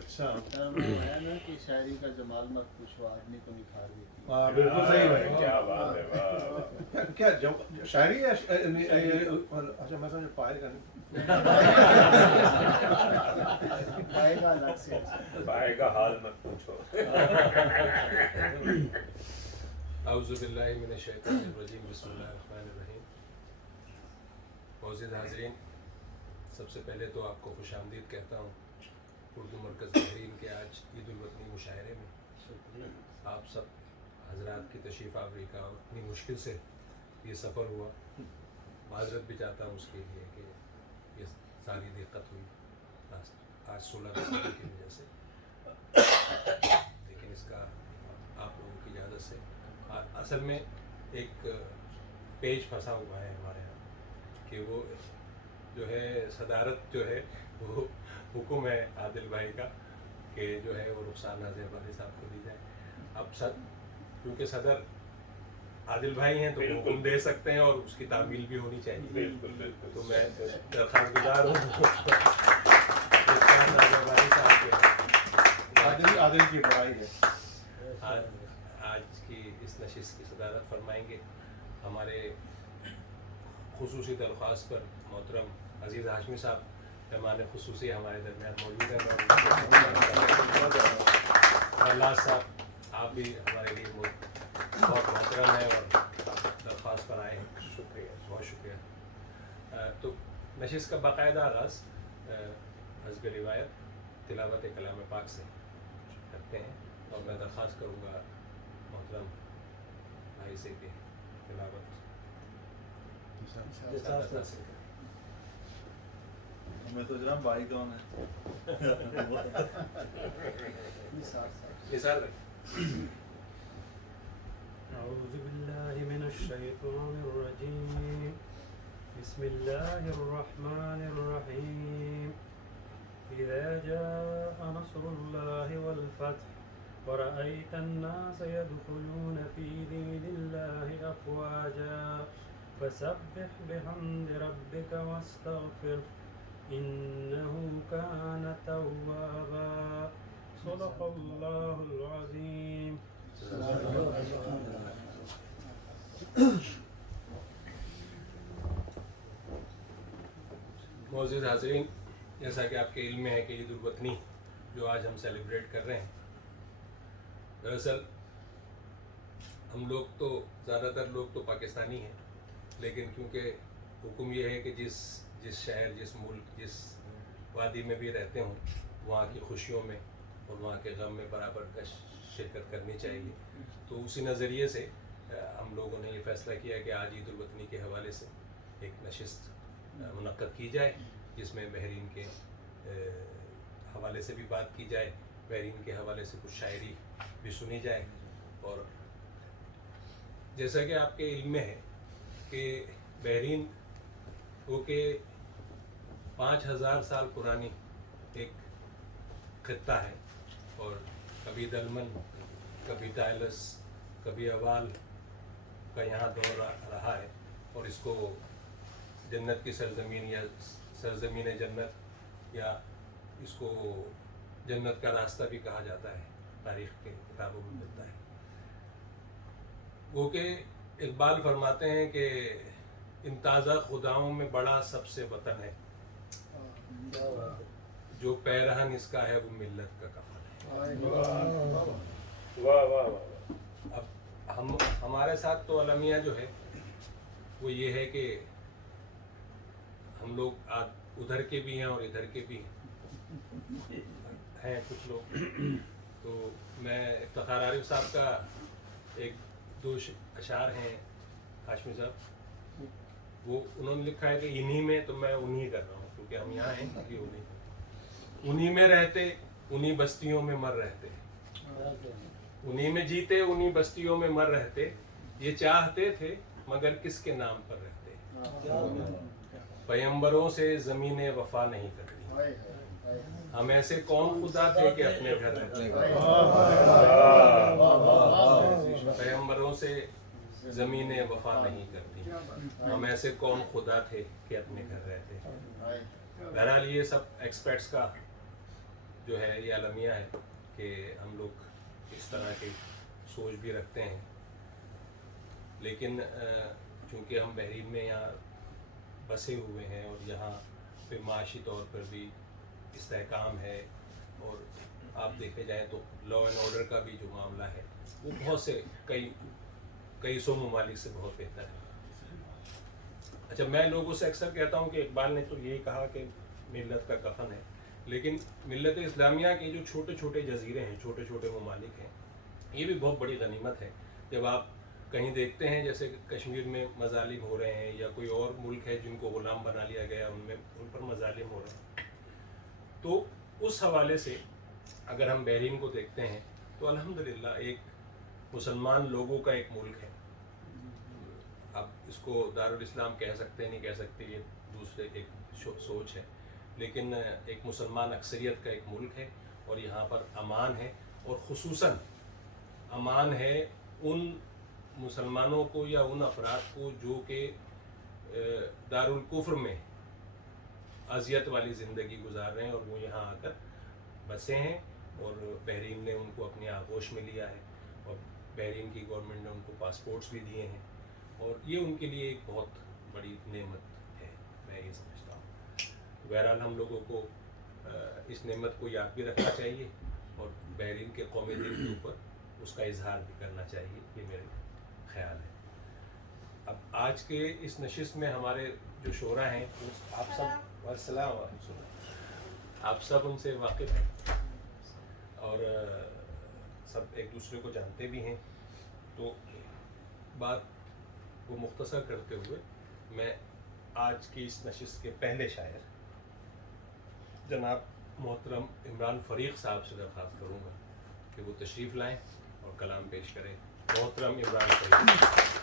اچھا ہے نا کہ شاعری کا جمال مت پوچھو آدمی کو نکھار دیتی ہے. ہاں بالکل صحیح بھائی. کیا بات ہے. کیا شاعری ہے. اچھا میں سمجھا پائے کا نہیں. پائے گا الگ سے. پائے کا حال مت پوچھو. اعوذ باللہ من الشیطان الرجیم. بسم اللہ الرحمن الرحیم. معزز حاضرین، سب سے پہلے تو آپ کو خوش آمدید کہتا ہوں اردو مرکز بحرین کے آج عید الوطنی مشاعرے میں. آپ سب حضرات کی تشریف آوری کا اور اتنی مشکل سے یہ سفر ہوا، معذرت بھی چاہتا ہوں اس کے لیے کہ یہ ساری دقت ہوئی آج 16 دسمبر کی وجہ سے، لیکن اس کا آپ لوگوں کی اجازت سے اصل میں ایک پیج پھنسا ہوا ہے ہمارے یہاں کہ وہ جو ہے صدارت جو ہے وہ حکم ہے عادل بھائی کا کہ جو ہے وہ رخسار ناظر والی صاحب کو دی جائے. اب کیونکہ صدر عادل بھائی ہیں تو وہ حکم دے سکتے ہیں اور اس کی تعمیل بھی ہونی چاہیے. بالکل بالکل. تو میں درخواست گزار ہوں رخسار ناظر والی صاحب کے عادل کی بڑائی ہے. آج کی اس نشست کی صدارت فرمائیں گے. ہمارے خصوصی درخواست پر محترم عزیز ہاشمی صاحب مہمان خصوصی ہمارے درمیان موجود ہیں. اور لاس صاحب آپ بھی ہمارے لیے بہت محترم ہیں اور درخواست پر آئے ہیں. شکریہ، بہت شکریہ. تو نشست کا باقاعدہ آغاز حسب روایت تلاوت کلام پاک سے کرتے ہیں اور میں درخواست کروں گا محترم بھائی سے کہ تلاوت میں سوچ رہا ہوں بھائی کون ہے. نثار بھائی. أعوذ بالله من الشيطان الرجيم. بسم الله الرحمن الرحيم. إذا جاء نصر الله والفتح ورأيت الناس يدخلون في دين الله أفواجا فسبح بحمد ربك واستغفره إنه كان توابا. صدق الله العظيم. معزز حاضرین، جیسا کہ آپ کے علم میں ہے کہ عید الوطنی جو آج ہم سیلیبریٹ کر رہے ہیں، دراصل ہم لوگ تو زیادہ تر لوگ تو پاکستانی ہیں، لیکن کیونکہ حکم یہ ہے کہ جس شہر، جس ملک، جس وادی میں بھی رہتے ہوں وہاں کی خوشیوں میں اور وہاں کے غم میں برابر کا شرکت کرنی چاہیے. تو اسی نظریے سے ہم لوگوں نے یہ فیصلہ کیا کہ آج عید الوطنی کے حوالے سے ایک نشست منعقد کی جائے جس میں بحرین کے حوالے سے بھی بات کی جائے، بحرین کے حوالے سے کچھ شاعری بھی سنی جائے. اور جیسا کہ آپ کے علم میں ہے کہ بحرین وہ کہ 5000 سال پرانی ایک خطہ ہے اور کبھی دلمن، کبھی ٹائلس، کبھی اوال کا یہاں دور رہا ہے اور اس کو جنت کی سرزمین یا سرزمین جنت یا اس کو جنت کا راستہ بھی کہا جاتا ہے، تاریخ کے کتابوں میں ملتا ہے. وہ کہ اقبال فرماتے ہیں کہ ان تازہ خداؤں میں بڑا سب سے وطن ہے، جو پیرہن اس کا ہے وہ ملت کا کفن ہے. واہ واہ واہ. اب ہمارے ساتھ تو المیہ جو ہے وہ یہ ہے کہ ہم لوگ ادھر کے بھی ہیں اور ادھر کے بھی ہیں کچھ لوگ. تو میں افتخار عارف صاحب کا ایک دو اشعار ہیں ہاشمی صاحب، وہ انہوں نے لکھا ہے کہ انہی میں، تو میں انہی کر رہا ہوں کیونکہ ہم یہاں ہیں. انہی میں رہتے، انہی بستیوں میں مر رہتے، انہی میں جیتے، انہی بستیوں میں مر رہتے، یہ چاہتے تھے مگر کس کے نام پر رہتے. پیمبروں سے زمین وفا نہیں کرتی، ہم ایسے کون خدا تھے کہ اپنے گھر رہتے. پیمبروں سے زمین وفا نہیں کرتی، ہم ایسے کون خدا تھے کہ اپنے گھر رہتے. بہرحال یہ سب ایکسپرٹس کا جو ہے یہ المیہ ہے کہ ہم لوگ اس طرح کی سوچ بھی رکھتے ہیں، لیکن چونکہ ہم بحرین میں یہاں بسے ہوئے ہیں اور یہاں پہ معاشی طور پر بھی استحکام ہے، اور آپ دیکھے جائیں تو لا اینڈ آرڈر کا بھی جو معاملہ ہے وہ بہت سے کئی سو ممالک سے بہت بہتر ہے۔ اچھا، میں لوگوں سے اکثر کہتا ہوں کہ اقبال نے تو یہی کہا کہ ملت کا کفن ہے، لیکن ملت اسلامیہ کے جو چھوٹے چھوٹے جزیرے ہیں، چھوٹے چھوٹے ممالک ہیں، یہ بھی بہت بڑی غنیمت ہے۔ جب آپ کہیں دیکھتے ہیں جیسے کہ کشمیر میں مظالم ہو رہے ہیں، یا کوئی اور ملک ہے جن کو غلام بنا لیا گیا، ان پر مظالم ہو رہے ہیں، تو اس حوالے سے اگر ہم بحرین کو دیکھتے ہیں تو الحمدللہ ایک مسلمان لوگوں کا ایک ملک ہے۔ اب اس کو دارالاسلام کہہ سکتے ہیں نہیں کہہ سکتے، یہ دوسرے ایک سوچ ہے، لیکن ایک مسلمان اکثریت کا ایک ملک ہے، اور یہاں پر امان ہے، اور خصوصاً امان ہے ان مسلمانوں کو یا ان افراد کو جو کہ دارالکفر میں اذیت والی زندگی گزار رہے ہیں، اور وہ یہاں آ کر بسے ہیں، اور بحرین نے ان کو اپنی آغوش میں لیا ہے، اور بحرین کی گورنمنٹ نے ان کو پاسپورٹس بھی دیے ہیں، اور یہ ان کے لیے ایک بہت بڑی نعمت ہے، میں یہ سمجھتا ہوں۔ بہرحال ہم لوگوں کو اس نعمت کو یاد بھی رکھنا چاہیے، اور بحرین کے قومی دن کے اوپر اس کا اظہار بھی کرنا چاہیے، یہ میرے خیال ہے۔ اب آج کے اس نشست میں ہمارے جو شعراء ہیں، آپ سب السلام علیکم، آپ سب ان سے واقف ہیں اور سب ایک دوسرے کو جانتے بھی ہیں، تو بات کو مختصر کرتے ہوئے میں آج کی اس نشست کے پہلے شاعر جناب محترم عمران فریق صاحب سے درخواست کروں گا کہ وہ تشریف لائیں اور کلام پیش کریں۔ محترم عمران فریق۔